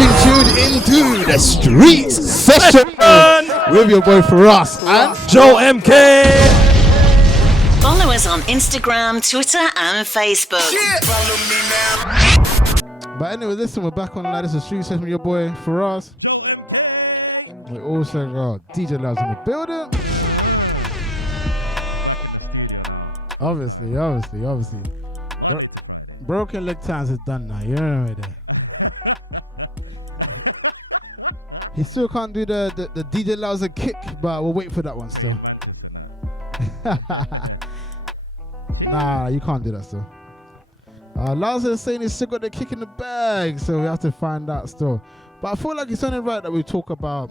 been tuned into the Streets Session with your boy Firahs and Joe MK. Follow us on Instagram, Twitter, and Facebook. Follow me now. But anyway, listen, we're back on the This is Street Session with your boy Firahs. We also got DJ Loves in the building. Obviously. Broken leg times is done now. You know what I mean? He still can't do the DJ Loves a kick, but we'll wait for that one still. Nah, you can't do that still. Lars is saying he's still got the kick in the bag, so we have to find out still. But I feel like it's only right that we talk about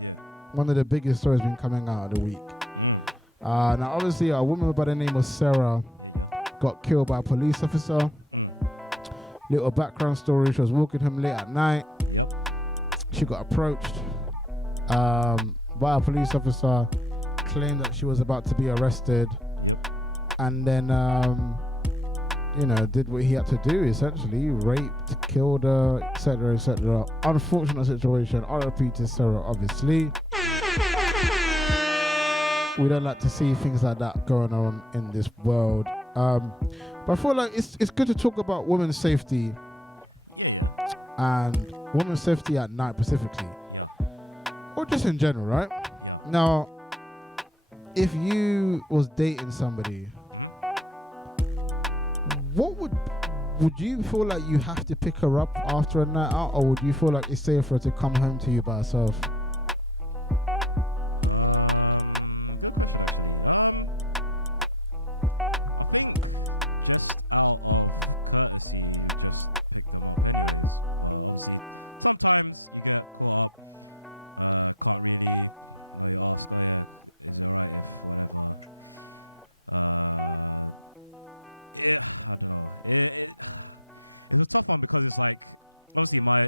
one of the biggest stories been coming out of the week. Now, obviously, a woman by the name of Sarah got killed by a police officer. Little background story: she was walking home late at night. She got approached by a police officer, claimed that she was about to be arrested, and then did what he had to do, essentially raped, killed her, etc. Unfortunate situation. RIP to Sarah, obviously. We don't like to see things like that going on in this world, but I feel like it's good to talk about women's safety and women's safety at night specifically, or just in general, right? Now, if you was dating somebody, what would you feel like you have to pick her up after a night out, or would you feel like it's safer to come home to you by herself? Because it's like, obviously my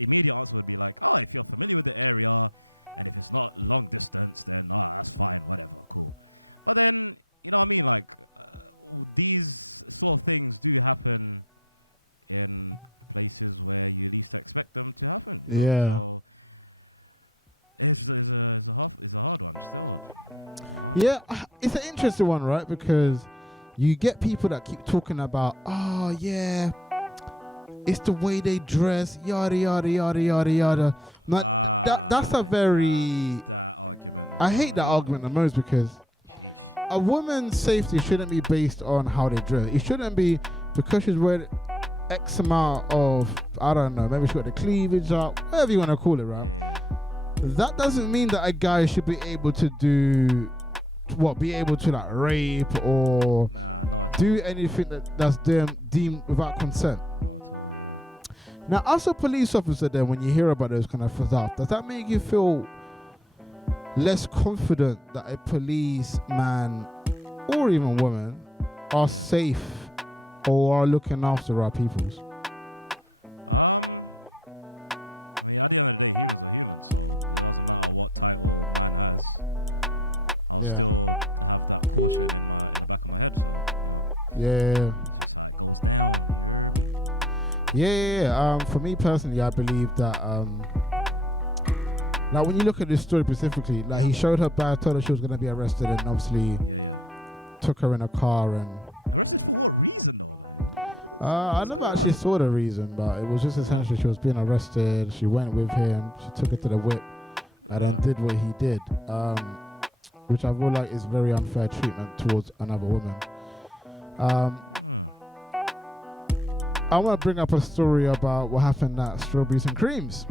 immediate answer would be like, oh, if you're familiar with the area and if you start to love distance, then like, that's part of it, cool. But then, you know what I mean, like, these sort of things do happen in places where you least expect them to happen. Yeah. Yeah, it's an interesting one, right? Because you get people that keep talking about, oh yeah, it's the way they dress, yada yada yada yada yada. Now, that's a very, I hate that argument the most, because a woman's safety shouldn't be based on how they dress. It shouldn't be because she's wearing X amount of, I don't know, maybe she got the cleavage up, whatever you want to call it, right? That doesn't mean that a guy should be able to be able to like rape or do anything that's deemed without consent. Now, as a police officer, then, when you hear about those kind of stuff, does that make you feel less confident that a policeman or even woman are safe or are looking after our peoples? Yeah. For me personally, I believe that like when you look at this story specifically, like he showed her back, told her she was going to be arrested, and obviously took her in a car, and I never actually saw the reason, but it was just essentially she was being arrested. She went with him, she took her to the whip, and then did what he did, which I feel like is very unfair treatment towards another woman. I want to bring up a story about what happened at Strawberries and Creams.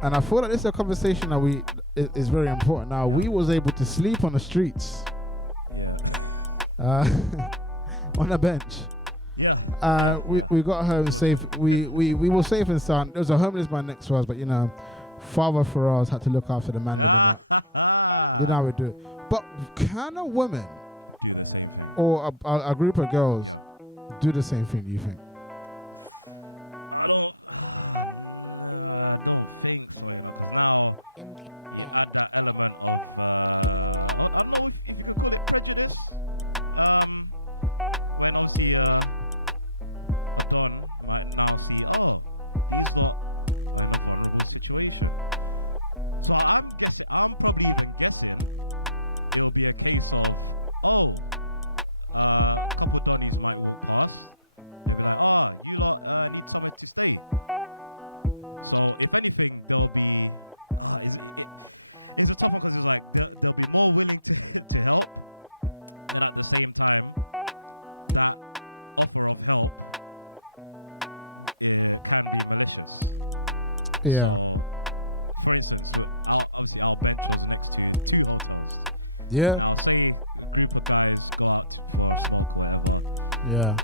And I feel like this is a conversation that is very important. Now, we was able to sleep on the streets, on a bench. We got home safe. We were safe and sound. There was a homeless man next to us, but Father Firahs had to look after the man and that. You know how we do it. But can a woman or a group of girls do the same thing, do you think? Yeah. For instance, obviously our friend went to 2 hotels. Yeah. Now, say a group of guys got Yeah.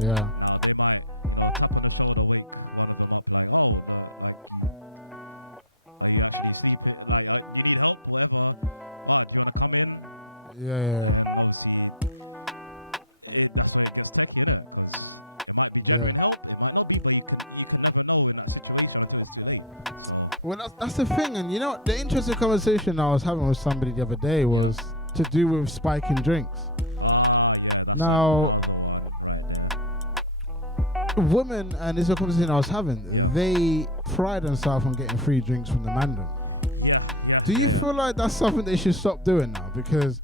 Yeah. Yeah. Yeah. Well, that's the thing, and you know, the interesting conversation I was having with somebody the other day was to do with spiking drinks. Now, women, and this is a conversation I was having, they pride themselves on getting free drinks from the mandem. Do you feel like that's something they should stop doing now? Because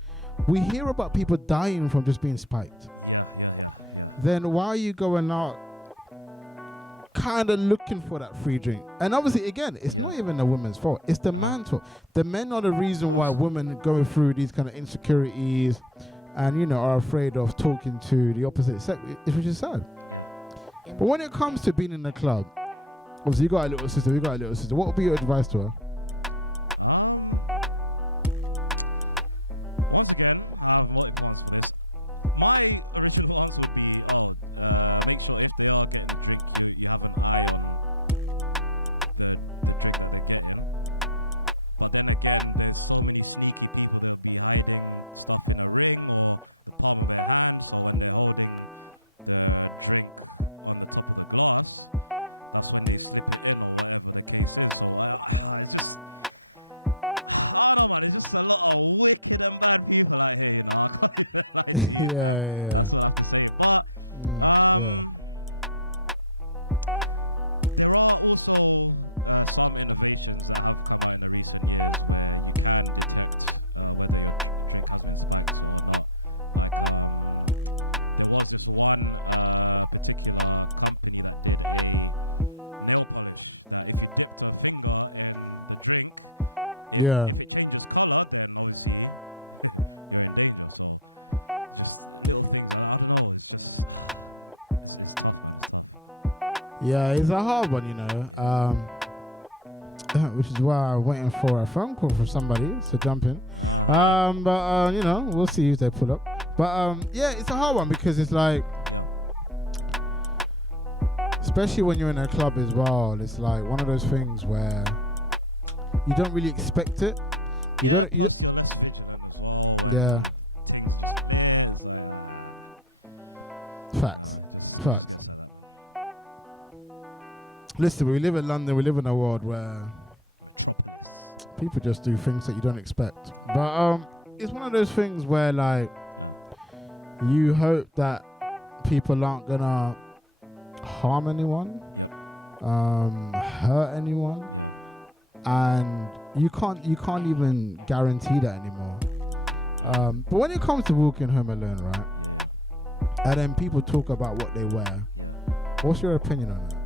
we hear about people dying from just being spiked. Then why are you going out kind of looking for that free drink? And obviously, again, it's not even the woman's fault. It's the man's fault. The men are the reason why women going through these kind of insecurities and, you know, are afraid of talking to the opposite sex, which is sad. But when it comes to being in the club, obviously you got a little sister, what would be your advice to her? Yeah. Yeah. Yeah, it's a hard one, you know. Which is why I'm waiting for a phone call from somebody to jump in. But you know, we'll see if they pull up. But yeah, it's a hard one because it's like, especially when you're in a club as well, it's like one of those things where you don't really expect it. Yeah. Facts. Listen, we live in London, we live in a world where people just do things that you don't expect. But it's one of those things where, like, you hope that people aren't gonna harm anyone, hurt anyone, and you can't even guarantee that anymore. But when it comes to walking home alone, right, and then people talk about what they wear, what's your opinion on that?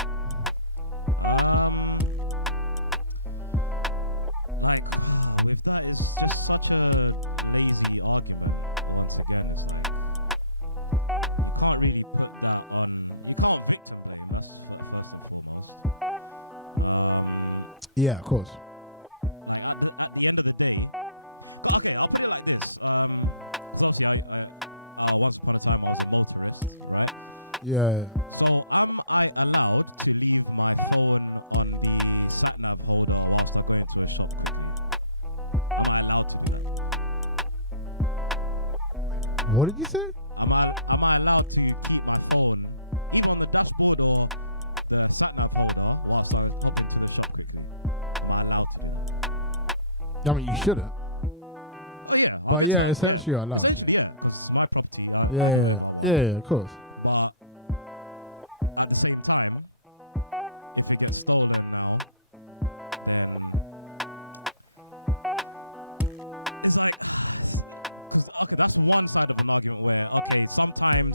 Yeah, of course. At the end of the day, okay, I'll put it like this. Once upon a time I was a motorist, right? Yeah. So am I allowed to leave my phone on the sat-nav mode whilst I'm going to a shop? Am I allowed to? What did you say? Am I allowed to keep my phone either on the dashboard or the sat-nav mode whilst I'm going to the shop? I mean, you shouldn't. But yeah, essentially you're allowed to. Yeah, of course. But at the same time, if we get stolen now, then that's one side of an argument where, okay, sometimes,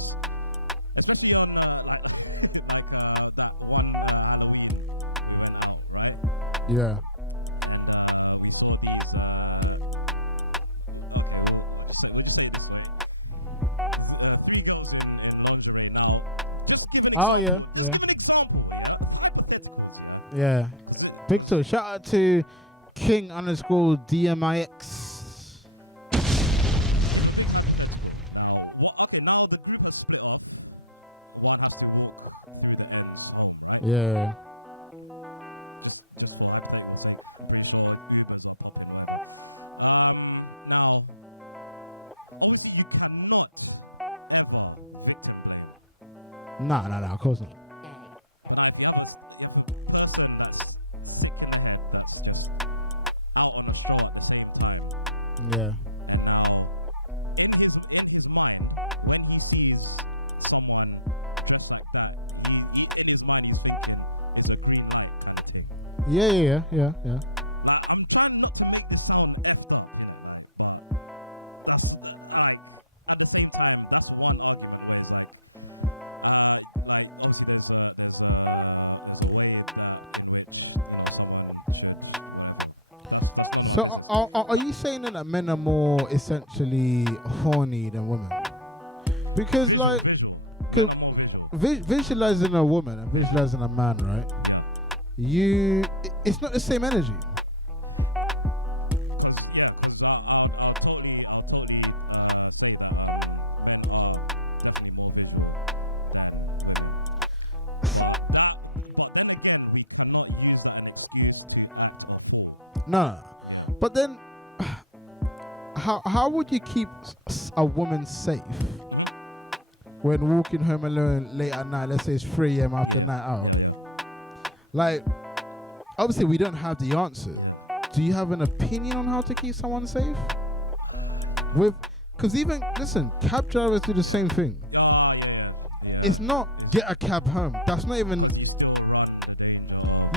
especially on if it's like that one Halloween we went out, right? Yeah. Oh yeah, yeah, yeah. Victor, shout out to King underscore DMIX. Okay, now the group has split up. One has to walk through the ends home, right? Yeah. Just for hypothetical sake, pretty sure humans are fucking murder. Now, obviously you cannot ever victim blame. Nah, of course not. Like the other, if the person that's sick in the head, that's just out on the show at the same time. Yeah. And now, in his mind, when he sees someone just like that, in his mind he's thinking it's a green light kind of thing. Yeah. I'm trying not to make this sound effed up, but that's like at the same time that's one argument where it's like obviously there's a way that in which someone should So are you saying that men are more essentially horny than women? Because like, cause visualizing a woman and visualizing a man, right? It's not the same energy. No, but then how would you keep a woman safe when walking home alone late at night? Let's say it's 3 a.m. after night out. Like, obviously we don't have the answer. Do you have an opinion on how to keep someone safe? Because even listen, cab drivers do the same thing. It's not get a cab home. That's not even.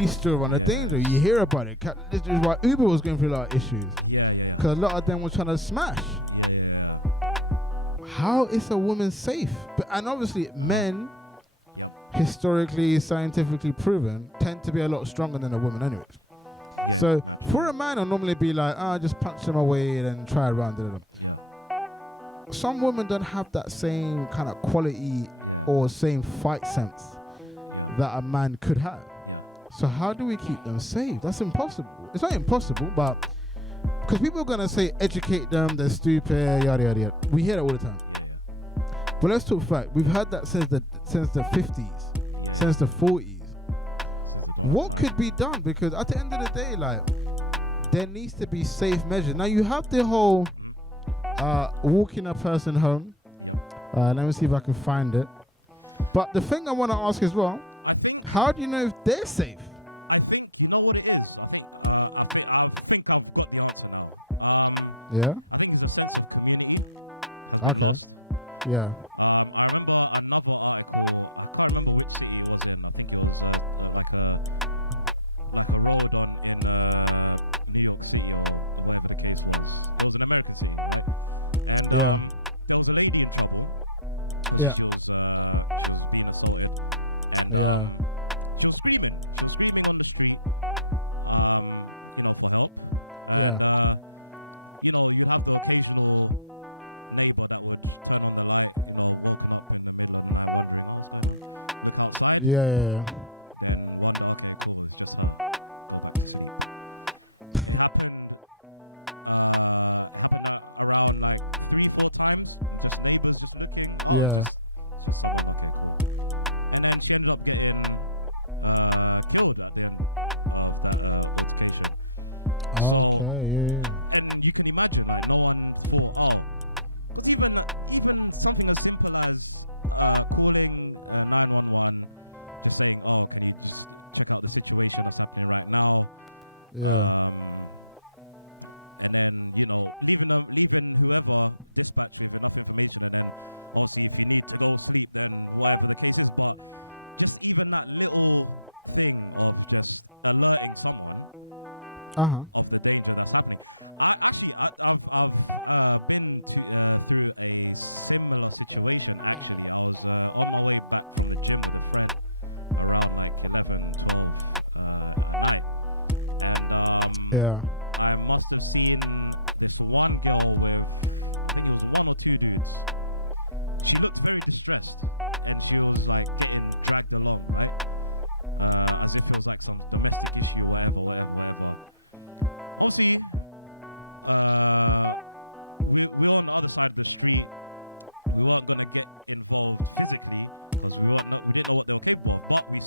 You still run a danger. You hear about it. This is why Uber was going through a lot of issues. Because a lot of them were trying to smash. How is a woman safe? And obviously men, historically, scientifically proven, tend to be a lot stronger than a woman anyways. So for a man, I'll normally be like, just punch them away and then try around. Some women don't have that same kind of quality or same fight sense that a man could have. So how do we keep them safe? That's impossible. It's not impossible, but because people are going to say, educate them, they're stupid, yada, yada, yada. We hear it all the time. But let's talk fact. We've had that since the 50s, since the 40s. What could be done? Because at the end of the day, like, there needs to be safe measures. Now, you have the whole walking a person home. Let me see if I can find it. But the thing I want to ask as well, how do you know if they're safe? I think you know what it is. I think I've got the answer now. Yeah. I think it's a sense of community. Okay. Yeah. I remember another article. I can't remember which city it was in. I think it was like a road in New York City or whatever the case was. It was an American city. And, Yeah. there was a lady in trouble. Yeah. Yeah. She was screaming on the street, for help. Yeah. You have the occasional neighbor that would turn on the light or open up in the middle of the night outside. Yeah. And one, okay, cool, it's just like, happened around like 3-4 times. Just neighbors expecting. Yeah. Okay, yeah. And you can imagine that no one fought harm. Even something as simple as calling 911 to say, can you just check out the situation that's happening right now? Yeah. And then, leaving whoever dispatch with enough information, and then obviously if you need to go sleep and whatever the case is, but just even that little thing of just alerting someone. Uh-huh. Of the danger that's happening. I've been through a similar situation. Actually, I was on my way back to the gym with a friend around like 11 Yeah. I must have seen just one girl with, I think it was one or two dudes. She looked very distressed, and she was like getting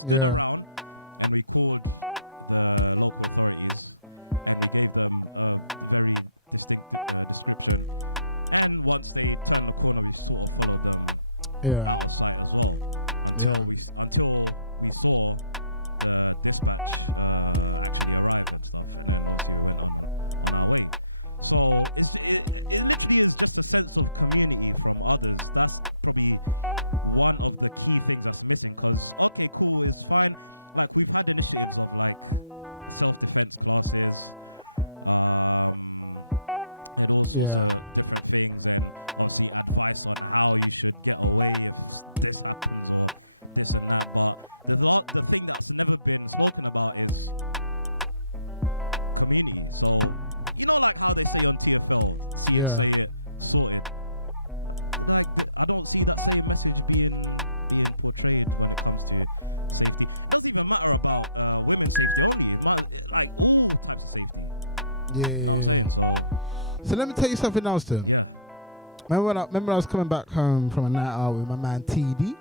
Yeah. And we called the local authorities and we gave them a very distinct description. And once they turned the corner, we saw all of them Yeah. outside as well. Yeah. Until we saw dispatch actually arrive. So it literally is just a sense of community from others. That's probably one of the key things that's missing. Because okay, cool, it's fine. Like we've had initiatives of like self-defense classes, and also Yeah. different things, and obviously advice on how you should get away if this happens or this and that. But the thing that's never been spoken about is community. So you know, like how they say on TFL. Yeah. Sorted. I don't see that same message being portrayed when it comes to safety. It doesn't even matter about women's safety only. It matters like all types of safety. Yeah. So let me tell you something else then. Remember when I was coming back home from a night out with my man TD?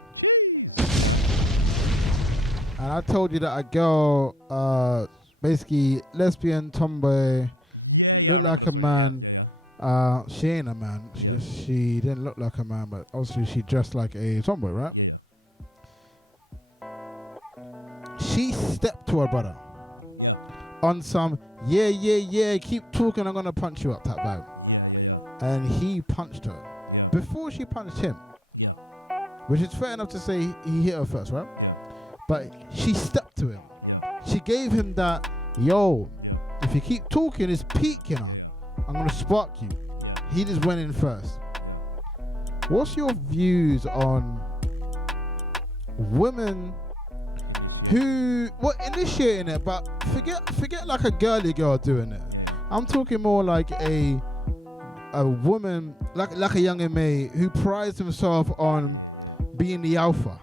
And I told you that a girl, basically lesbian, tomboy, looked like a man. She ain't a man. She didn't look like a man, but obviously she dressed like a tomboy, right? She stepped to her brother on some keep talking, I'm gonna punch you up type vibe. And he punched her before she punched him, which is fair enough to say he hit her first, right? But she stepped to him. She gave him that, yo, if you keep talking, it's peaking her. I'm gonna spark you. He just went in first. What's your views on women who were initiating it, but forget like a girly girl doing it. I'm talking more like a woman, like a young MA who prides himself on being the alpha.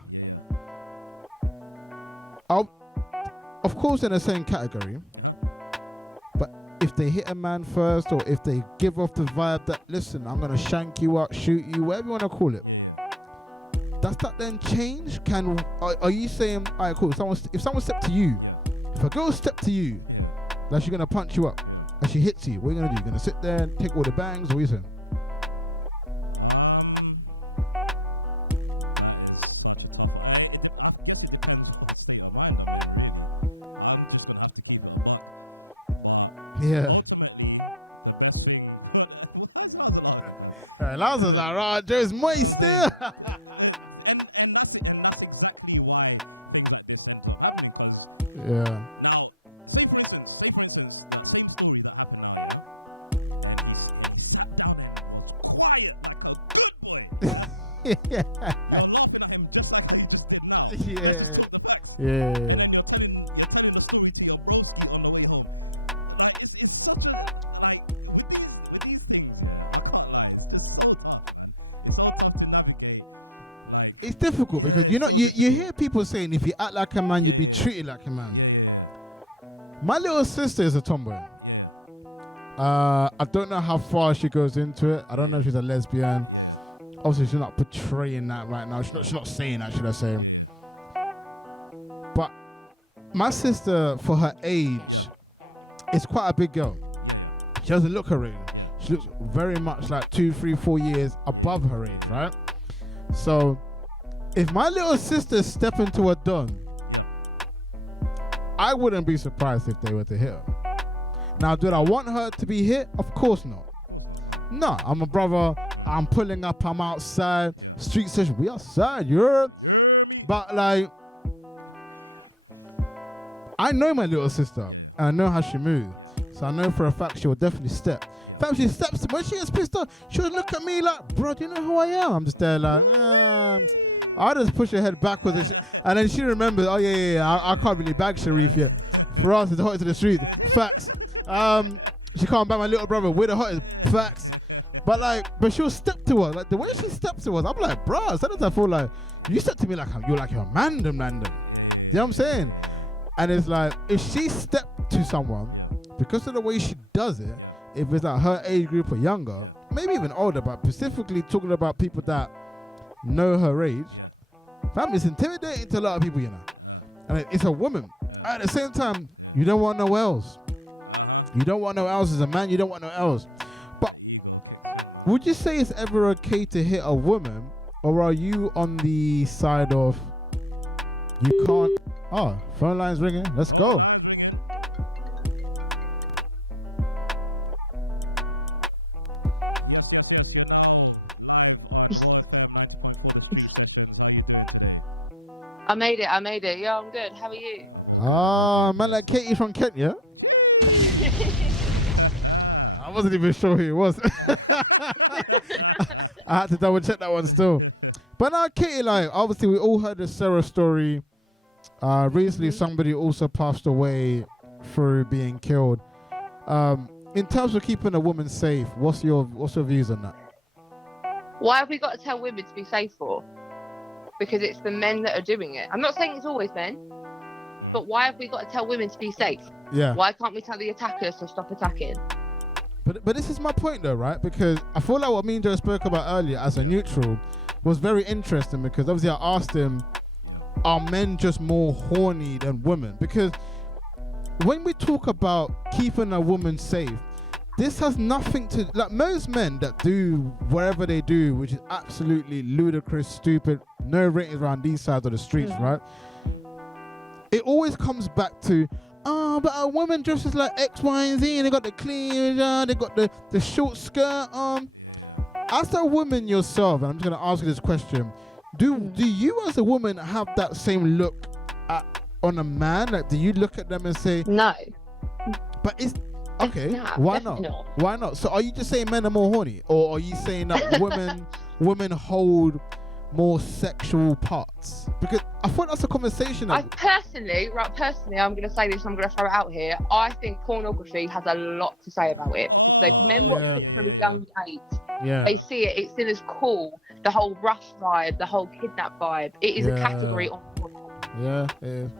Of course, in the same category. But if they hit a man first, or if they give off the vibe that, listen, I'm gonna shank you up, shoot you, whatever you wanna call it, does that then change? Are you saying, all right, cool, if someone stepped to you, if a girl stepped to you, that she's gonna punch you up and she hits you, what are you gonna do? You're gonna sit there and take all the bangs, or what are you saying? Yeah. Alright, Lars was like, right, Joe's moist still. And that's exactly why things like this end up happening. Because Yeah. now, say for instance, that same story that happened now, and he sat down and was quiet like a good boy. Yeah. You're laughing at him just like we just did now. Yeah. And Yeah. then you're telling the story to your broski on the way home. Like, it's such a, like, with these things, I can't lie, it's so tough. It's so tough to navigate. Like, It's difficult because you hear people saying if you act like a man, you'll be treated like a man. My little sister is a tomboy. I don't know how far she goes into it. I don't know if she's a lesbian. Obviously, she's not portraying that right now. She's not saying that, should I say. But my sister, for her age, is quite a big girl. She doesn't look her age. She looks very much like 2, 3, 4 years above her age, right? So, if my little sister step into a don, I wouldn't be surprised if they were to hit her. Now, do I want her to be hit? Of course not. No, I'm a brother. I'm pulling up. I'm outside. Street session. We outside, yeah. But like, I know my little sister. And I know how she moves. So I know for a fact she will definitely step. In fact, she steps. When she gets pissed off, she'll look at me like, bro, do you know who I am? I'm just there like, I just push her head backwards. And then she remembers, oh yeah, I can't really bag Sharif yet. For us, it's hot into the streets. Facts. She can't bag my little brother. We're the hottest. Facts. But she'll step to us. Like the way she steps to us, I'm like, bro, sometimes I feel like you step to me like you're like a mandem. You know what I'm saying? And it's like, if she stepped to someone, because of the way she does it, if it's like her age group or younger, maybe even older, but specifically talking about people that know her age, fam, it's intimidating to a lot of people, you know. and it's a woman. At the same time, you don't want no else. You don't want no else as a man. You don't want no else. But would you say it's ever okay to hit a woman, or are you on the side of you can't? Oh, phone line's ringing. Let's go. I made it. Yeah, I'm good. How are you? Man like Katie from Kent, yeah? I wasn't even sure who it was. I had to double check that one still. But now, Katie, like, obviously we all heard the Sarah story. Recently somebody also passed away through being killed. In terms of keeping a woman safe, what's your views on that? Why have we got to tell women to be safe for? Because it's the men that are doing it. I'm not saying it's always men, but why have we got to tell women to be safe? Yeah. Why can't we tell the attackers to stop attacking? But this is my point though, right? Because I feel like what me and Joe spoke about earlier as a neutral was very interesting, because obviously I asked him, are men just more horny than women? Because when we talk about keeping a woman safe, this has nothing to, like, most men that do whatever they do, which is absolutely ludicrous, stupid, no ratings around these sides of the streets, right? It always comes back to, but a woman dresses like X, Y, and Z, and they got the cleavage on, they got the short skirt on. As a woman yourself, and I'm just going to ask you this question, do you as a woman have that same look on a man? Like, do you look at them and say... No. But it's... Okay, Nah, why not? Why not? So are you just saying men are more horny? Or are you saying that women hold more sexual parts? Because I thought that's a conversation. Personally, I'm going to say this, I'm going to throw it out here. I think pornography has a lot to say about it, because men watch it from a young age. Yeah. They see it, it's seen as cool. The whole rush vibe, the whole kidnap vibe. It is a category on porn. Yeah, it is.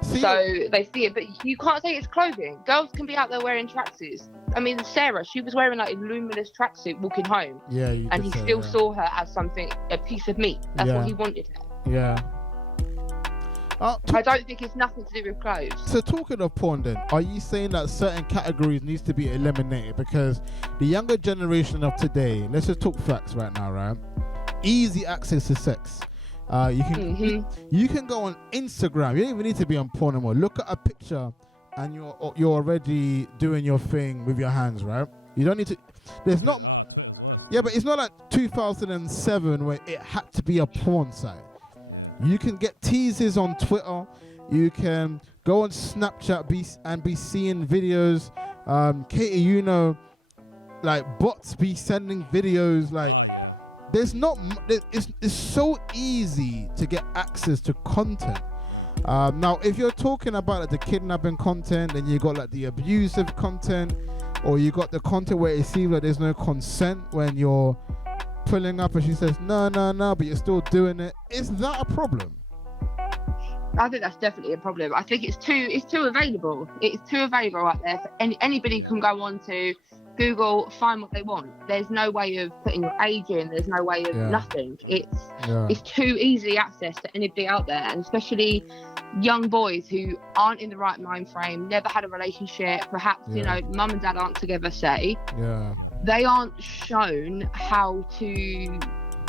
So they see it, but you can't say it's clothing. Girls can be out there wearing tracksuits. I mean, Sarah, she was wearing like a luminous tracksuit walking home. Yeah, and he still saw her as something, a piece of meat. That's what he wanted her. Yeah. I don't think it's nothing to do with clothes. So talking of porn then, are you saying that certain categories needs to be eliminated? Because the younger generation of today, let's just talk facts right now, right? Easy access to sex. You can go on Instagram. You don't even need to be on porn anymore. Look at a picture and you're already doing your thing with your hands, right? You don't need to. There's not. Yeah, but it's not like 2007 where it had to be a porn site. You can get teasers on Twitter. You can go on Snapchat be seeing videos. Katie, you know, like bots be sending videos. Like, there's not. It's so easy to get access to content. Now, if you're talking about like the kidnapping content, then you got like the abusive content, or you got the content where it seems like there's no consent when you're pulling up and she says no, but you're still doing it. Is that a problem? I think that's definitely a problem. I think it's too available. It's too available out there. For anybody can go on to Google, find what they want. There's no way of putting your age in. There's no way of nothing. It's too easily accessed to anybody out there, and especially young boys who aren't in the right mind frame, never had a relationship, perhaps you know, mum and dad aren't together, say. They aren't shown how to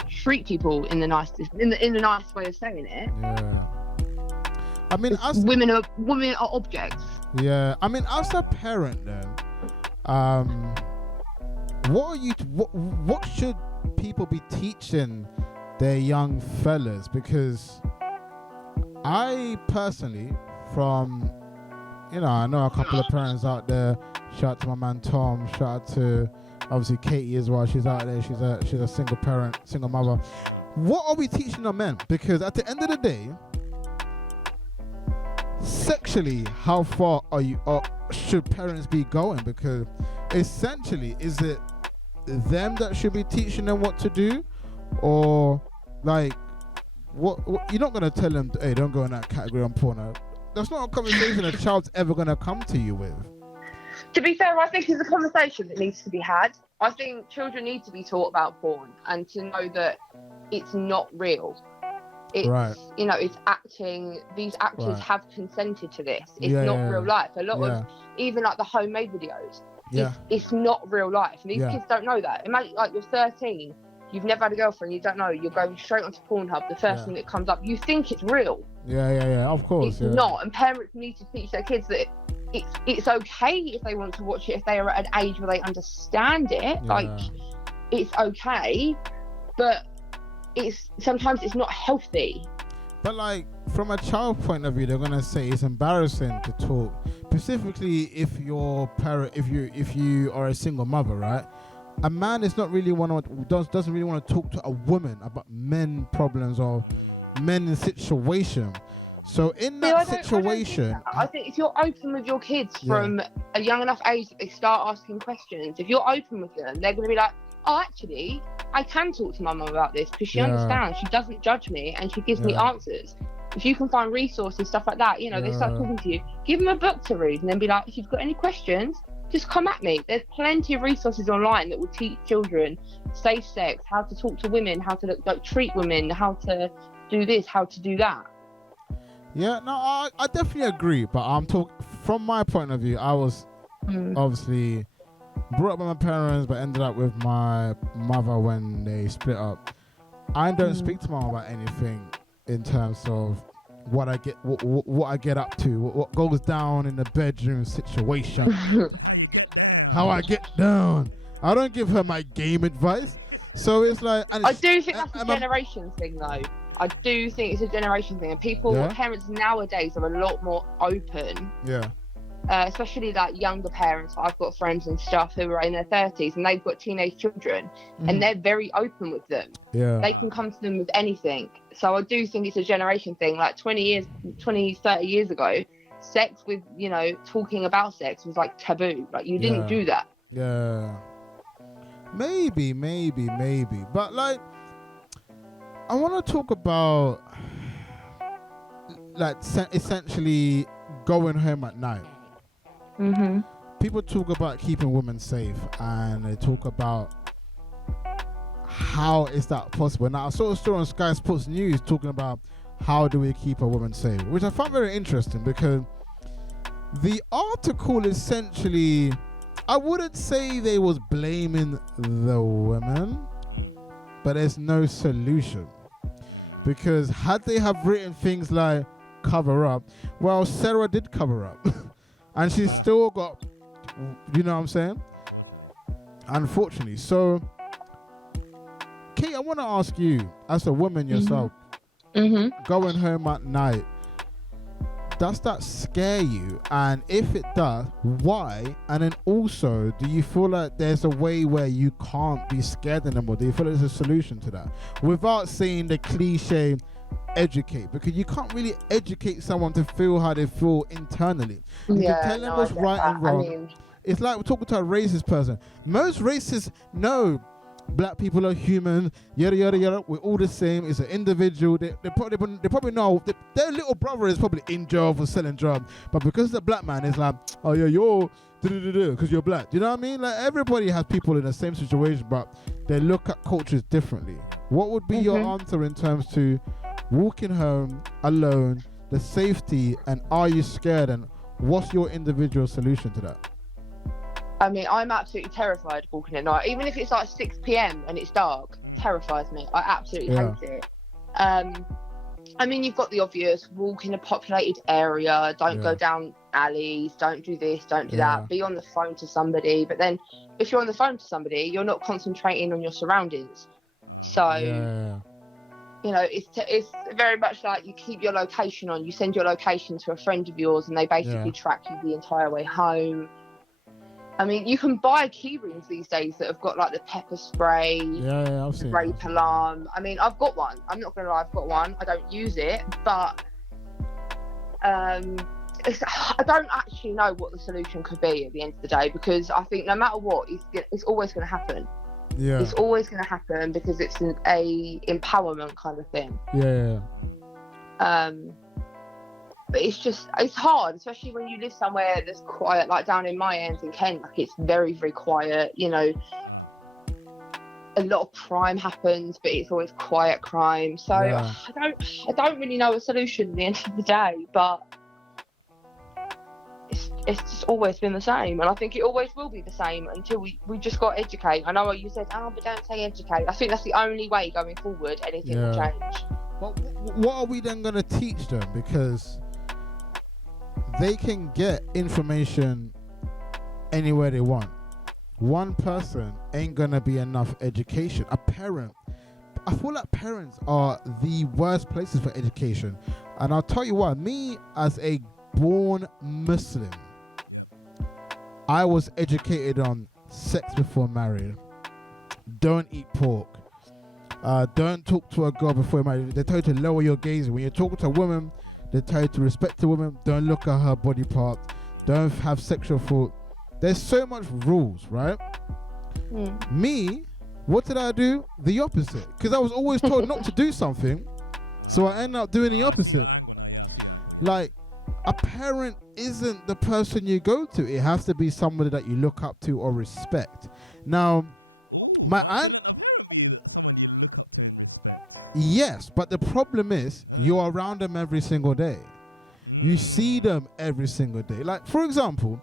treat people in the nicest, in the nice way of saying it. I mean, women are objects. Yeah, I mean, as a parent, then, what should people be teaching their young fellas? Because I personally, from, you know, I know a couple of parents out there. Shout out to my man Tom. Shout out to obviously Katie as well. She's out there. She's a single parent, single mother. What are we teaching our men? Because at the end of the day, sexually, how far should parents be going? Because essentially, is it them that should be teaching them what to do, or like what you're not gonna tell them, hey, don't go in that category on porno? That's not a conversation a child's ever gonna come to you with. To be fair, I think it's a conversation that needs to be had. I think children need to be taught about porn and to know that it's not real. It's Right. it's acting. These actors Right. have consented to this. It's Yeah, not yeah, real yeah. life. A lot Yeah. of even like the homemade videos. Yeah. It's not real life. And these Yeah. kids don't know that. Imagine like you're 13, you've never had a girlfriend, you don't know. You're going straight onto Pornhub. The first Yeah. thing that comes up, you think it's real. Yeah. Of course. It's Yeah. not. And parents need to teach their kids that it's okay if they want to watch it, if they are at an age where they understand it. Yeah. Like it's okay, but sometimes it's not healthy. But like from a child point of view, they're gonna say it's embarrassing to talk. Specifically, if your parent, if you are a single mother, right? A man is not really doesn't really want to talk to a woman about men problems or men in situation. So in that situation, I think if you're open with your kids from a young enough age that they start asking questions, if you're open with them, they're going to be like, oh, actually, I can talk to my mum about this because she understands. She doesn't judge me and she gives me answers. If you can find resources, stuff like that, they start talking to you. Give them a book to read and then be like, if you've got any questions, just come at me. There's plenty of resources online that will teach children safe sex, how to talk to women, how to treat women, how to do this, how to do that. Yeah, no, I definitely agree. But I'm talking from my point of view. I was obviously brought up by my parents, but ended up with my mother when they split up. I don't speak to mom about anything in terms of what I get, what I get up to, what goes down in the bedroom situation, how I get down. I don't give her my game advice. So it's like I do think that's a generation thing, though. I do think it's a generation thing, and parents nowadays are a lot more open. Yeah. Especially like younger parents. I've got friends and stuff who are in their 30s and they've got teenage children, and they're very open with them. Yeah. They can come to them with anything. So I do think it's a generation thing. Like 20, 30 years ago, sex with, talking about sex was like taboo. Like you didn't do that. Yeah. Maybe. But like, I want to talk about like essentially going home at night. People talk about keeping women safe, and they talk about how is that possible. Now I saw a story on Sky Sports News talking about how do we keep a woman safe, which I found very interesting because the article essentially, I wouldn't say they was blaming the women, but there's no solution. Because had they have written things like cover up, well, Sarah did cover up. And she's still got, you know what I'm saying? Unfortunately. So, Kate, I want to ask you, as a woman yourself, going home at night, does that scare you? And if it does, why? And then also, do you feel like there's a way where you can't be scared anymore? Do you feel there's a solution to that? Without saying the cliche, educate, because you can't really educate someone to feel how they feel internally. You can tell them what's right and wrong. It's like we're talking to a racist person. Most racists know black people are human, yada yada yada. We're all the same. It's an individual. They probably know their little brother is probably in jail for selling drugs, but because the black man is like, oh yeah, you're because you're black. Do you know what I mean? Like everybody has people in the same situation, but they look at cultures differently. What would be your answer in terms to walking home alone, the safety, and are you scared, and what's your individual solution to that? I mean, I'm absolutely terrified walking at night. Even if it's like 6 p.m. and it's dark, terrifies me. I absolutely hate it. I mean, you've got the obvious, walk in a populated area, don't go down alleys, don't do this, don't do that, be on the phone to somebody. But then if you're on the phone to somebody, you're not concentrating on your surroundings. So, it's very much like you keep your location on. You send your location to a friend of yours and they basically track you the entire way home. I mean, you can buy key rings these days that have got like the pepper spray, I've seen rape alarm. I mean, I've got one. I'm not going to lie, I've got one. I don't use it, but I don't actually know what the solution could be at the end of the day, because I think no matter what, it's always going to happen. Yeah. It's always going to happen because it's a empowerment kind of thing. But it's hard, especially when you live somewhere that's quiet, like down in my end in Kent, like it's very, very quiet, a lot of crime happens, but it's always quiet crime. So Yeah. I don't really know a solution at the end of the day, but it's just always been the same, and I think it always will be the same until we just got to educate. I know what you said, but don't say educate. I think that's the only way going forward anything will change. But what are we then going to teach them? Because they can get information anywhere they want. One person ain't going to be enough education. A parent, I feel like parents are the worst places for education. And I'll tell you what, me as a born Muslim, I was educated on sex before marriage. Don't eat pork. Don't talk to a girl before you're married. They tell you to lower your gaze. When you're talking to a woman, they tell you to respect the woman. Don't look at her body parts. Don't have sexual thought. There's so much rules, right? Me, what did I do? The opposite. Because I was always told not to do something. So I ended up doing the opposite. Like, a parent isn't the person you go to. It has to be somebody that you look up to or respect. Now, my aunt... Yes, but the problem is you're around them every single day. You see them every single day. Like, for example,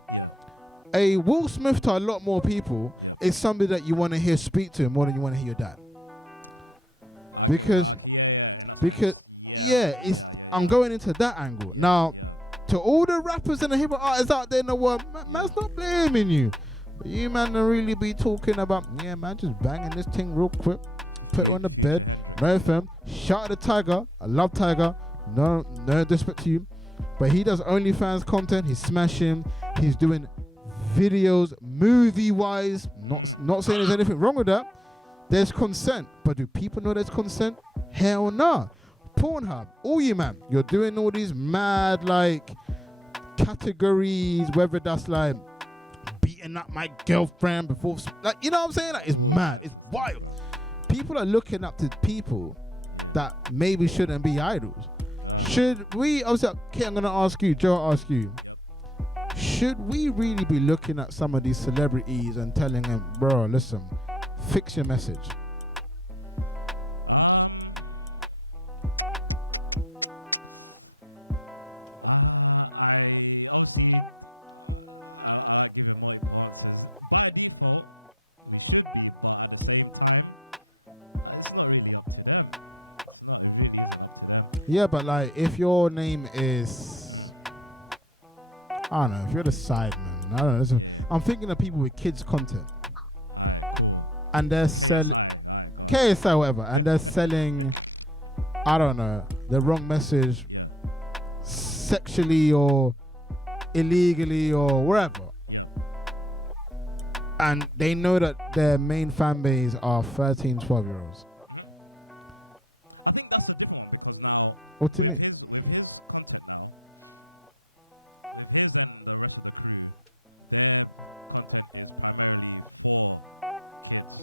a Will Smith to a lot more people is somebody that you want to hear speak to more than you want to hear your dad. Because yeah, I'm going into that angle. Now, to all the rappers and the hip hop artists out there in the world, man's not blaming you. But you man don't really be talking about, yeah man, just banging this thing real quick, put it on the bed, no FM, shout at the Tiger. I love Tiger, no disrespect to you. But he does OnlyFans content, he's smashing, he's doing videos movie-wise, not saying there's anything wrong with that. There's consent, but do people know there's consent? Hell no. Pornhub, all you man, you're doing all these mad like categories, whether that's like beating up my girlfriend before, like, you know what I'm saying? Like, it's mad, it's wild. People are looking up to people that maybe shouldn't be idols. Should we, okay, I'm gonna ask you, Joe, I'll ask you, should we really be looking at some of these celebrities and telling them, bro, listen, fix your message? Yeah, but like, if your name is, I don't know, if you're the sideman, I don't know. I'm thinking of people with kids content, and they're selling KSI, whatever, and they're selling, I don't know, the wrong message, sexually or illegally or wherever, and they know that their main fan base are 13, 12-year-olds. What do you mean?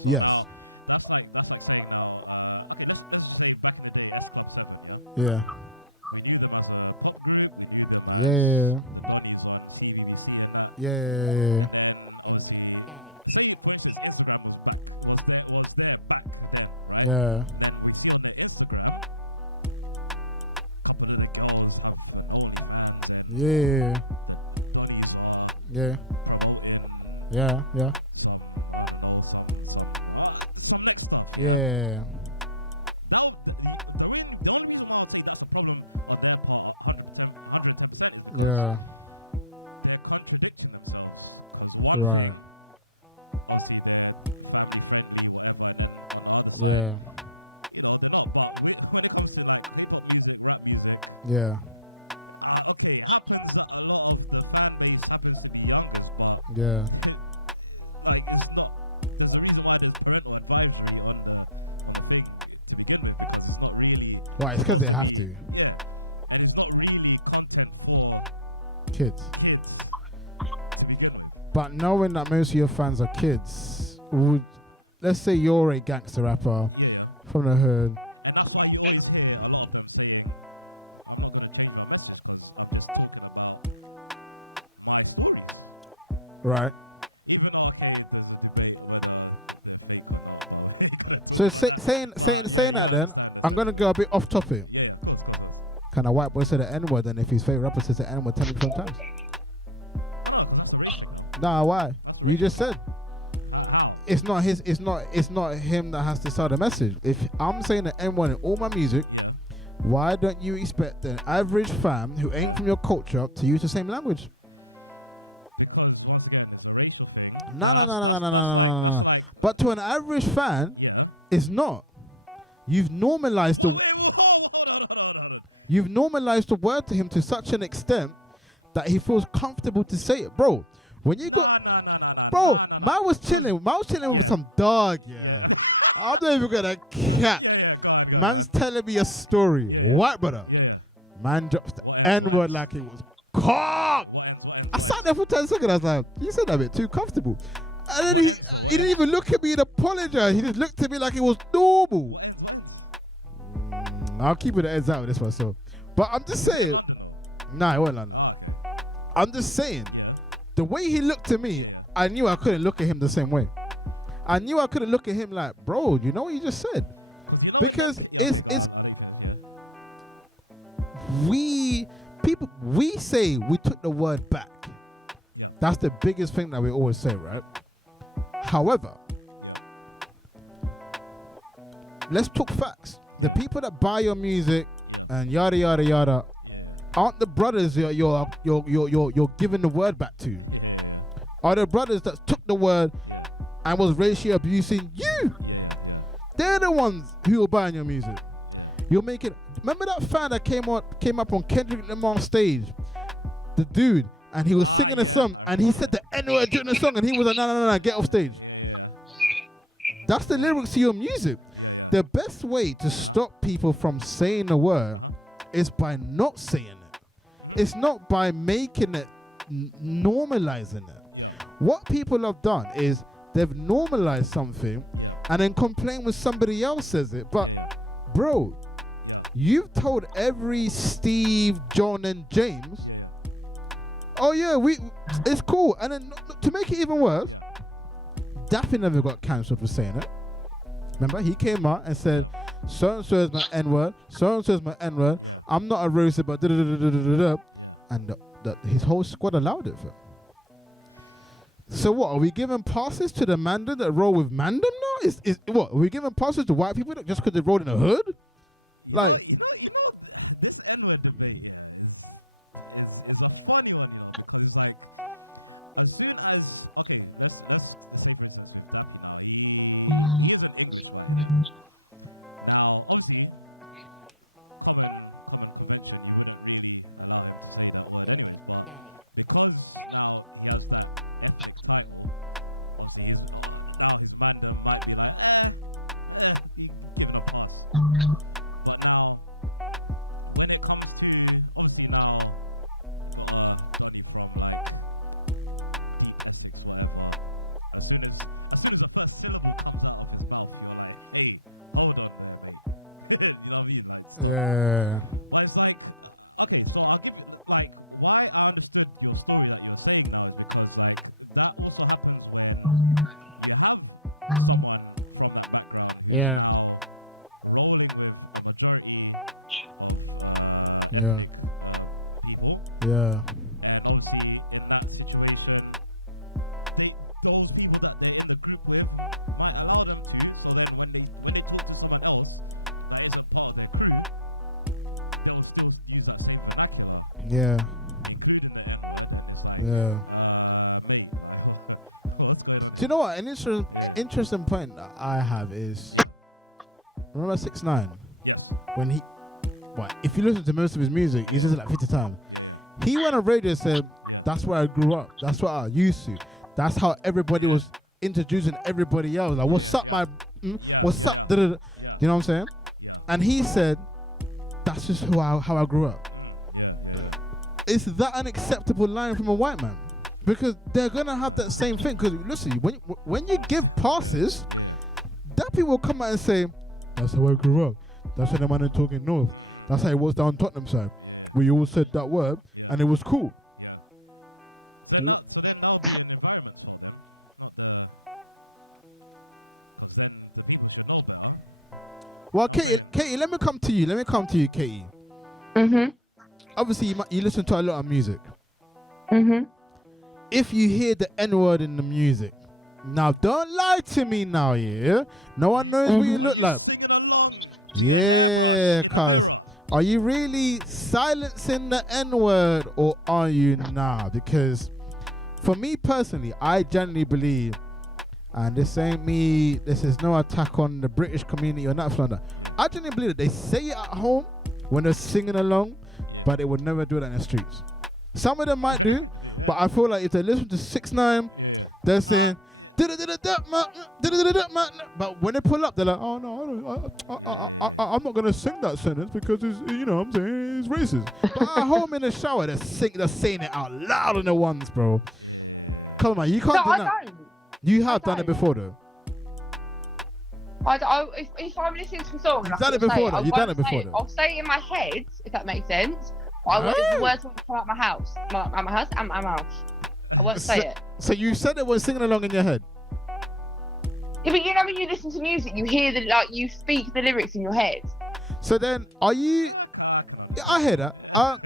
Yes. Yeah. Yeah. Yeah. Yeah. Yeah. Yeah. Yeah. Yeah. Yeah. Yeah. Right. Yeah. Yeah. Yeah. Why? It's because they have to. And it's not really content for Kids. But knowing that most of your fans are kids, let's say you're a gangster rapper from the hood. And that's why you always hear a lot of them saying, I'm not going to change my message. I'm just talking about my story. Right. Even though, okay, there's a debate whether So saying that, then I'm gonna go a bit off topic. Can a white boy say the N-word, and if his favorite rapper says the N-word 10 different times? Nah, why? You just said it's not his. It's not him that has to sell the message. If I'm saying the N-word in all my music, why don't you expect an average fan who ain't from your culture to use the same language? Because once again, it's a racial thing. No. But to an average fan, it's not. You've normalized the word to him to such an extent that he feels comfortable to say it, bro. When you got, bro, man was chilling with some dog, yeah. I'm not even gonna cap. Man's telling me a story, white brother. Man drops the N-word like it was cock. I sat there for 10 seconds. I was like, you said that a bit too comfortable. And then he didn't even look at me and apologize. He just looked at me like it was normal. I'll keep it heads out with this one, so. But I'm just saying, nah, it wasn't like that. I'm just saying, the way he looked at me, I knew I couldn't look at him the same way. I knew I couldn't look at him like, bro, you know what you just said? Because we say we took the word back. That's the biggest thing that we always say, right? However, let's talk facts. The people that buy your music and yada yada yada aren't the brothers you're giving the word back to. Are the brothers that took the word and was racially abusing you? They're the ones who are buying your music. You're making. Remember that fan that came up on Kendrick Lamar's stage, the dude, and he was singing a song and he said the N-word during the song and he was like, no, get off stage. That's the lyrics to your music. The best way to stop people from saying the word is by not saying it. It's not by making it, normalizing it. What people have done is they've normalized something and then complain when somebody else says it. But, bro, you've told every Steve, John, and James, oh yeah, it's cool. And then to make it even worse, Daffy never got cancelled for saying it. Remember, he came out and said, so-and-so is my N-word, so-and-so is my N-word, I'm not a racist, but da-da-da-da-da-da-da. And his whole squad allowed it for him. So what, are we giving passes to the Mandem that roll with Mandem now? Is what, are we giving passes to white people just because they rolled in a hood? Like, This N-word debate is a funny one, because it's like, as soon as, okay, let's take this as an example now. He is an English man. Now, obviously, common convention, you wouldn't really allow him to say that word anyway, but because now he has that ethnic title, obviously, now his random might be like, give it a pass. But now, when it comes to, obviously now, coming from like, as soon as the first syllable comes out of his mouth, you're like, hey, hold up, you know what I mean? yeah. But it's like, okay, so I think, like, why I understood your story that you're saying now is because, like, that also happened when you have someone from that background. Yeah. Now, rolling with the majority Yeah. people, Yeah. and obviously in that situation, those people that they're in the group with might allow them to, so then when they talk to someone else that isn't part of their group, they will still use that same vernacular, Yeah. including the N-word, and it's like, Yeah. mate, what's going on? Do you know what? An interesting point that I have is, remember 6ix9ine? Yeah. When if you listen to most of his music, he says it like 50 times. He went on radio and said, that's where I grew up. That's what I used to. That's how everybody was introducing everybody else. Like, what's up, what's up? Da-da-da. You know what I'm saying? And he said, that's just how I grew up. Is that an acceptable line from a white man? Because they're going to have that same thing. Because listen, when you give passes, that people will come out and say, that's how I grew up. That's how the man is talking north. That's how it was down Tottenham side. We all said that word and it was cool. So then now we're in an environment when the people should know better. Well, Katie, let me come to you, Katie. Obviously, you listen to a lot of music. If you hear the N-word in the music, now don't lie to me now, yeah? No one knows what you look like. Yeah, cuz are you really silencing the N-word or are you now? Because for me personally, I genuinely believe, and this ain't me, this is no attack on the British community or nothing like that. I genuinely believe that they say it at home when they're singing along, but they would never do that in the streets. Some of them might do, but I feel like if they listen to 6ix9ine, they're saying, but when they pull up, they're like, oh no, I'm not gonna sing that sentence because it's, you know, what I'm saying it's racist. But at home in the shower, they're saying it out loud on the ones, bro. Come on, you can't do that. You have done it before, though. If I'm listening to a song, you've done it before, though. You've done it before, though. I'll say it in my head, if that makes sense. I want the words to come out my house, my house, and my mouth. I won't say it. So you said it was singing along in your head. Yeah, but you know when you listen to music, you hear you speak the lyrics in your head. So then, are you? Yeah, I hear that. I'm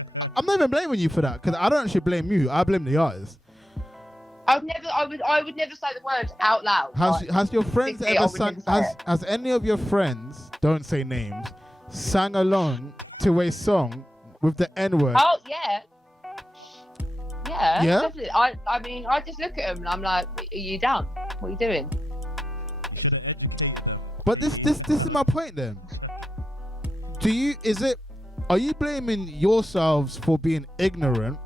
not even blaming you for that because I don't actually blame you. I blame the artist. I would never say the words out loud. Has your friends ever sang? Has any of your friends, don't say names, sang along to a song with the N-word? Oh yeah. Yeah, definitely. I mean, I just look at them and I'm like, are you done? What are you doing? But this is my point then. Are you blaming yourselves for being ignorant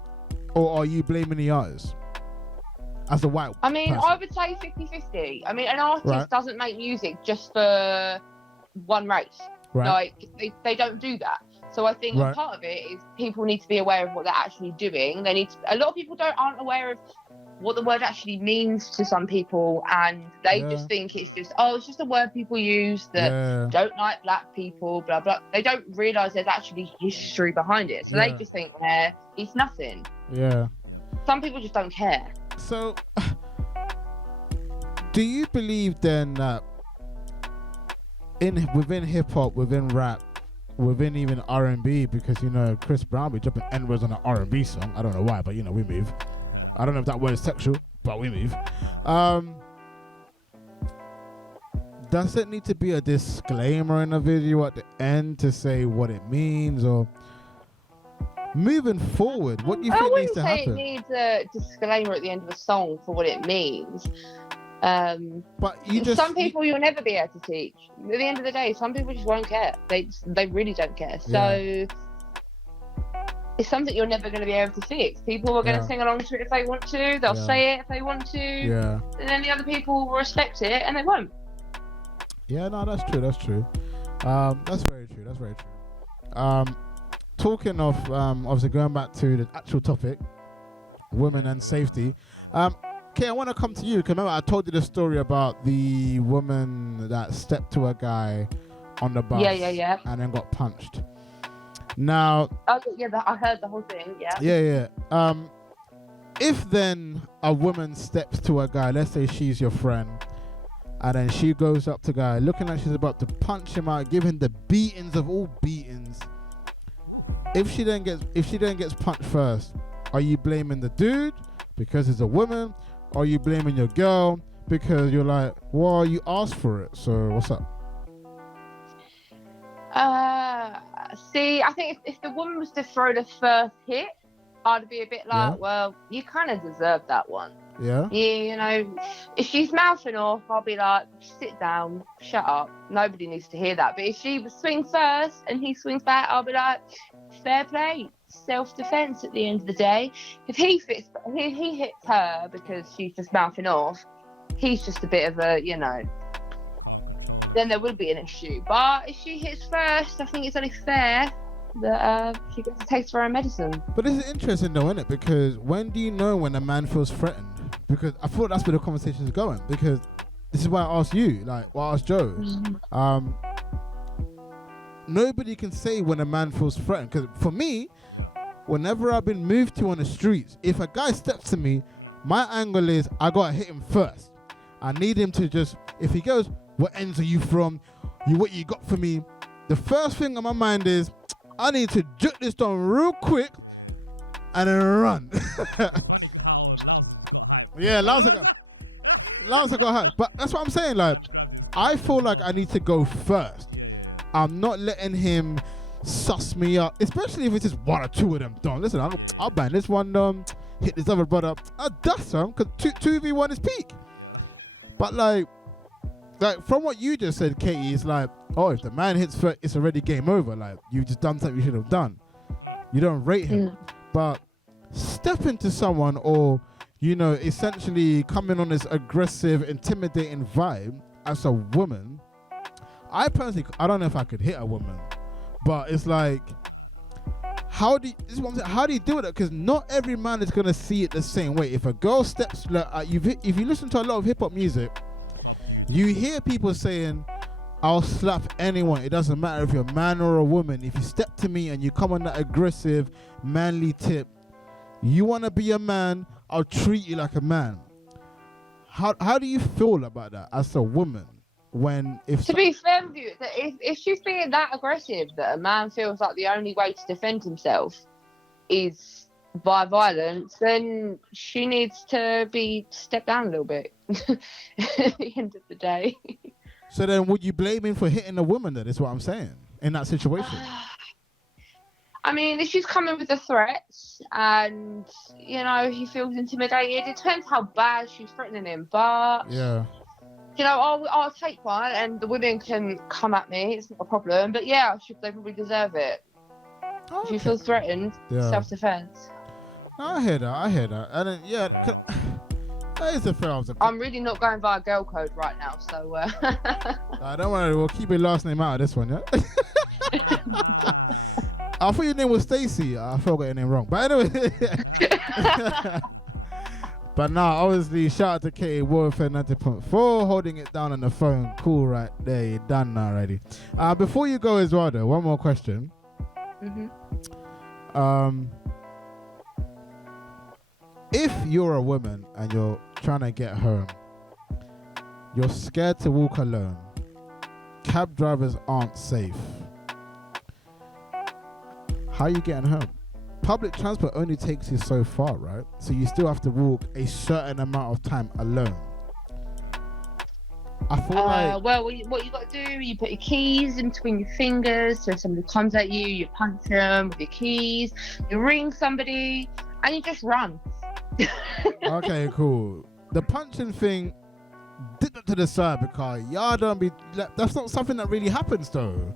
or are you blaming the artist? As a white person? I would say 50-50. I mean, an artist doesn't make music just for one race. Right. Like, they don't do that. So I think part of it is people need to be aware of what they're actually doing. A lot of people aren't aware of what the word actually means to some people, and they just think it's just a word people use that don't like black people, blah blah. They don't realise there's actually history behind it, so they just think it's nothing. Yeah. Some people just don't care. So, do you believe then that within hip hop, within rap, within even R&B, because, you know, Chris Brown be dropping N-words on an R&B song. I don't know why, but, you know, we move. I don't know if that word is sexual, but we move. Does it need to be a disclaimer in a video at the end to say what it means? Or moving forward, what do you think needs to happen? I wouldn't say it needs a disclaimer at the end of a song for what it means. But some people you'll never be able to teach. At the end of the day, some people just won't care. They really don't care. So it's something you're never going to be able to fix. People are going to sing along to it if they want to. They'll say it if they want to. Yeah. And then the other people will respect it and they won't. Yeah, no, that's true. That's true. That's very true. That's very true. Talking of obviously going back to the actual topic, women and safety. Okay, I want to come to you because remember I told you the story about the woman that stepped to a guy on the bus and then got punched. Now, I heard the whole thing. Yeah. If then a woman steps to a guy, let's say she's your friend, and then she goes up to a guy looking like she's about to punch him out, give him the beatings of all beatings. If she then gets punched first, are you blaming the dude because it's a woman? Or are you blaming your girl because you're like, well, you asked for it, so what's up? See, I think if the woman was to throw the first hit, I'd be a bit like, well, you kind of deserve that one. Yeah. You know, if she's mouthing off, I'll be like, sit down, shut up. Nobody needs to hear that. But if she swings first and he swings back, I'll be like, fair play. Self-defense at the end of the day. If he hits her because she's just mouthing off, he's just a bit of a, you know, then there will be an issue. But if she hits first, I think it's only fair that she gets to taste her own medicine. But this is interesting though, isn't it? Because when do you know when a man feels threatened? Because I thought that's where the conversation is going. Because this is why I asked you, like, I asked Joe. Nobody can say when a man feels threatened. Because for me, whenever I've been moved to on the streets, if a guy steps to me, my angle is I gotta hit him first. I need him to just, if he goes, what ends are you from? What you got for me? the first thing on my mind is I need to jut this down real quick and then run. Yeah, Lausaka got hurt. But that's what I'm saying. Like, I feel like I need to go first. I'm not letting him suss me up, especially if it's just one or two of them done. Listen, I'll bang this one down, hit this other brother, I'll dust him, because 2v1 is peak. But like from what you just said, Katie, it's like, oh, if the man hits first, it's already game over. Like, you've just done something you should have done. You don't rate him. But step into someone, or, you know, essentially coming on this aggressive, intimidating vibe as a woman. I personally, I don't know if I could hit a woman, but it's like, how do you do it? Because not every man is gonna see it the same way. If a girl steps, if you listen to a lot of hip hop music, you hear people saying, "I'll slap anyone. It doesn't matter if you're a man or a woman. If you step to me and you come on that aggressive, manly tip, you want to be a man, I'll treat you like a man." How do you feel about that as a woman? To be fair with you, if she's being that aggressive that a man feels like the only way to defend himself is by violence, then she needs to be stepped down a little bit at the end of the day. So then would you blame him for hitting a woman then, is what I'm saying, in that situation? I mean, if she's coming with the threats and, you know, he feels intimidated, it depends how bad she's threatening him, but... Yeah. You know, I'll take one and the women can come at me. It's not a problem. But yeah, they probably deserve it. Okay. If you feel threatened, self-defense. I hear that. And then, yeah, that is a fair answer. I'm really not going by girl code right now, so... I don't worry, we'll keep your last name out of this one, yeah? I thought your name was Stacy. I thought I got your name wrong. But anyway... But now, obviously, shout out to Katie Warfare 90.4 holding it down on the phone. Cool, right there. You're done now already. Before you go as well, though, one more question. If you're a woman and you're trying to get home, you're scared to walk alone, cab drivers aren't safe, how are you getting home? Public transport only takes you so far, right? So you still have to walk a certain amount of time alone. I feel like... Well, what you got to do, you put your keys in between your fingers, so if somebody comes at you, you punch them with your keys, you ring somebody, and you just run. Okay, cool. The punching thing, did that to the side, because y'all don't be... That's not something that really happens, though.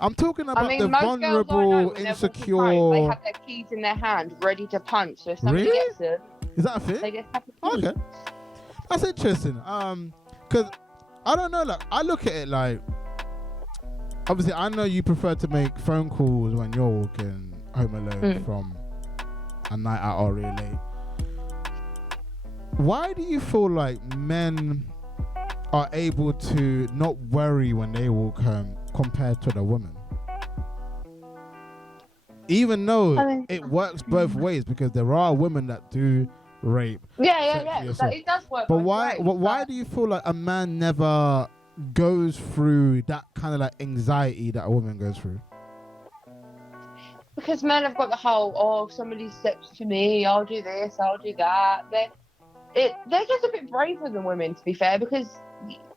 I'm talking about the vulnerable, insecure... Home, they have their keys in their hand, ready to punch. So if somebody gets them... Is that a thing? They get okay. That's interesting. Because, I don't know, like, I look at it like... Obviously, I know you prefer to make phone calls when you're walking home alone from a night out or really late. Why do you feel like men are able to not worry when they walk home compared to the woman? Even though it works both ways, because there are women that do rape. Yeah. It does work. But why do you feel like a man never goes through that kind of like anxiety that a woman goes through? Because men have got the whole, if somebody steps to me, I'll do this, I'll do that. They're just a bit braver than women, to be fair, because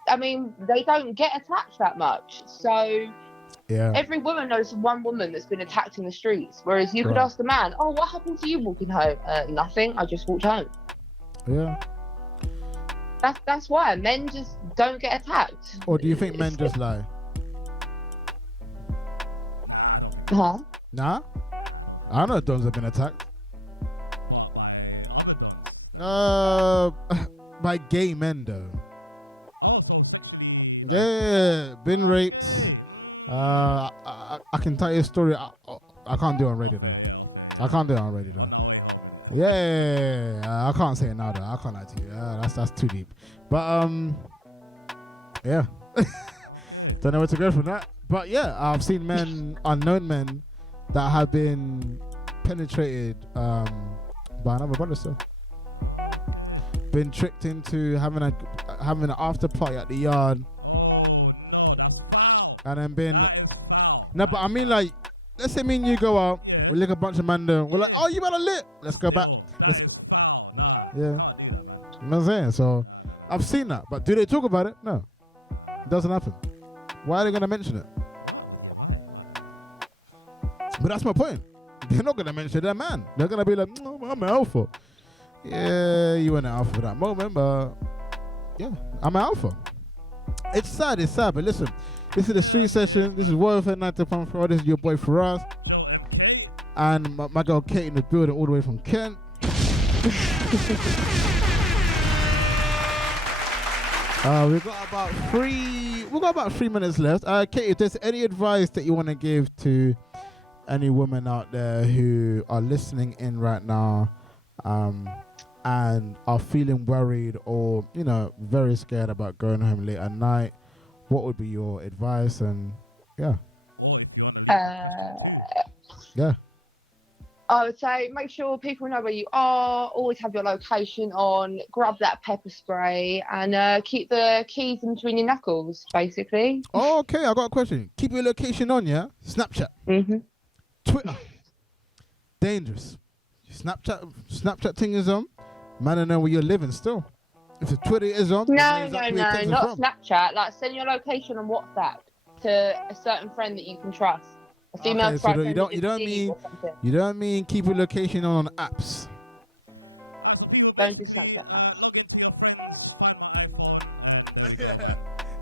I mean, they don't get attacked that much. So every woman knows one woman that's been attacked in the streets. Whereas you could ask the man, what happened to you walking home? Nothing. I just walked home. Yeah. That's why. Men just don't get attacked. Or do you think men just lie? Huh? Nah? I know Dons have been attacked. By gay men, though. Yeah, been raped. I can tell you a story. I can't do it on radio though. Yeah, I can't say it now though. I can't lie to you. That's too deep. But yeah, don't know where to go from that. But yeah, I've seen unknown men, that have been penetrated by another brother. So been tricked into having an after party at the yard. And then been No, but I mean, like, let's say me and you go out, we lick a bunch of man there, we're like, oh, you better lit. Let's go back. Yeah. You know what I'm saying? So, I've seen that. But do they talk about it? No. It doesn't happen. Why are they going to mention it? But that's my point. They're not going to mention that man. They're going to be like, oh, I'm an alpha. Yeah, you weren't an alpha for that moment, but yeah, I'm an alpha. It's sad, but listen, this is the street session. This is Warfare 9 to Pump Pro. This is your boy Firahs. And my girl Kate in the building all the way from Kent. We've got about 3 minutes left. Kate, if there's any advice that you want to give to any women out there who are listening in right now, and are feeling worried or, you know, very scared about going home late at night, what would be your advice? And yeah. I would say make sure people know where you are, always have your location on, grab that pepper spray, and keep the keys in between your knuckles, basically. Oh, okay, I got a question. Keep your location on, yeah? Snapchat. Mm-hmm. Twitter. Dangerous. Snapchat thing is on. Man, I know where you're living still. If the Twitter is on, No, exactly not Snapchat. Like, send your location on WhatsApp to a certain friend that you can trust. A female okay, so you don't mean keep your location on apps. Don't do Snapchat apps.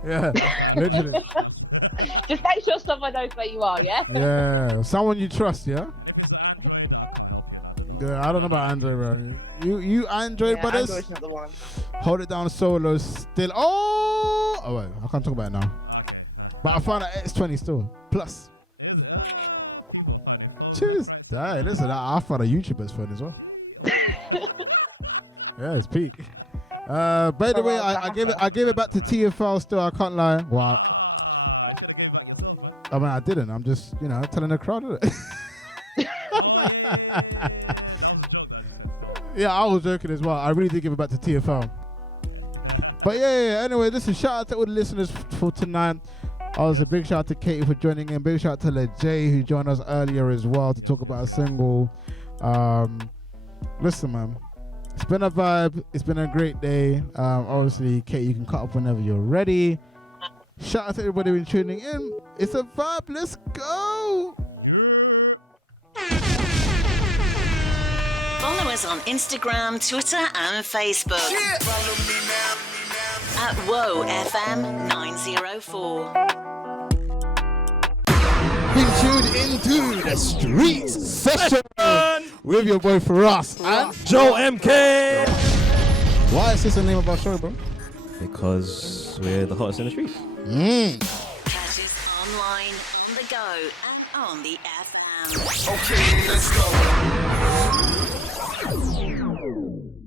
Yeah, literally. Just make sure someone knows where you are, yeah? Yeah, someone you trust, yeah? Yeah, I don't know about Android, bro. You Android brothers? Android's not the one. Hold it down solo still. Oh wait, I can't talk about it now. But I found an X20 still. Plus. Cheers. Hey, listen, I found a YouTuber's phone as well. Yeah, it's peak. By the way, I gave it back to TFL still, I can't lie. Wow. I mean, I didn't. I'm just, you know, telling the crowd it. Yeah, I was joking as well. I really did give it back to TFL. But yeah. Anyway, listen, shout out to all the listeners for tonight. Also, big shout out to Katie for joining in. Big shout out to LeJay who joined us earlier as well to talk about a single. Listen, man, it's been a vibe. It's been a great day. Obviously, Katie, you can cut up whenever you're ready. Shout out to everybody who's tuning in. It's a vibe. Let's go. Follow us on Instagram, Twitter, and Facebook. Yeah. Follow me now. At WoFM904. Being tuned into the streets session with your boy Firahs and Joe MK. Why is this the name of our show, bro? Because we're the hottest in the streets. Catch us online, on the go, and on the FM. Okay, let's go.